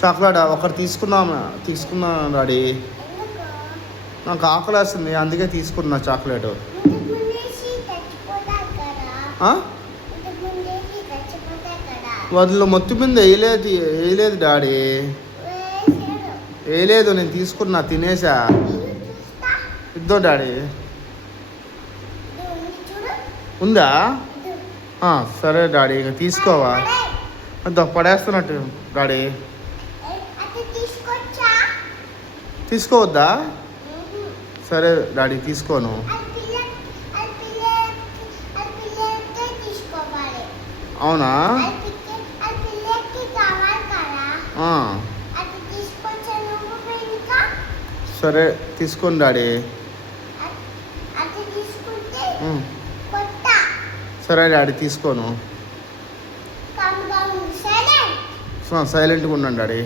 Chocolate ఒకటి తీసుకున్నా daddy. నాకు ఆకలి వేస్తుంది అందుకే తీసుకున్నా చాక్లెట్. వాళ్ళు మొత్తం మీద వేయలేదు డాడీ, వేయలేదు. నేను తీసుకున్నా, తినేసా. ఇద్దో డాడీ, ఉందా? సరే డాడీ, ఇక తీసుకోవా? అద్దో పడేస్తున్నట్టు డాడీ. తీసుకోవద్దా? సరే డాడీ, తీసుకోను. అవునా? సరే తీసుకోండి డాడీ. సరే డాడీ, తీసుకోను. సైలెంట్గా ఉన్నాను డాడీ.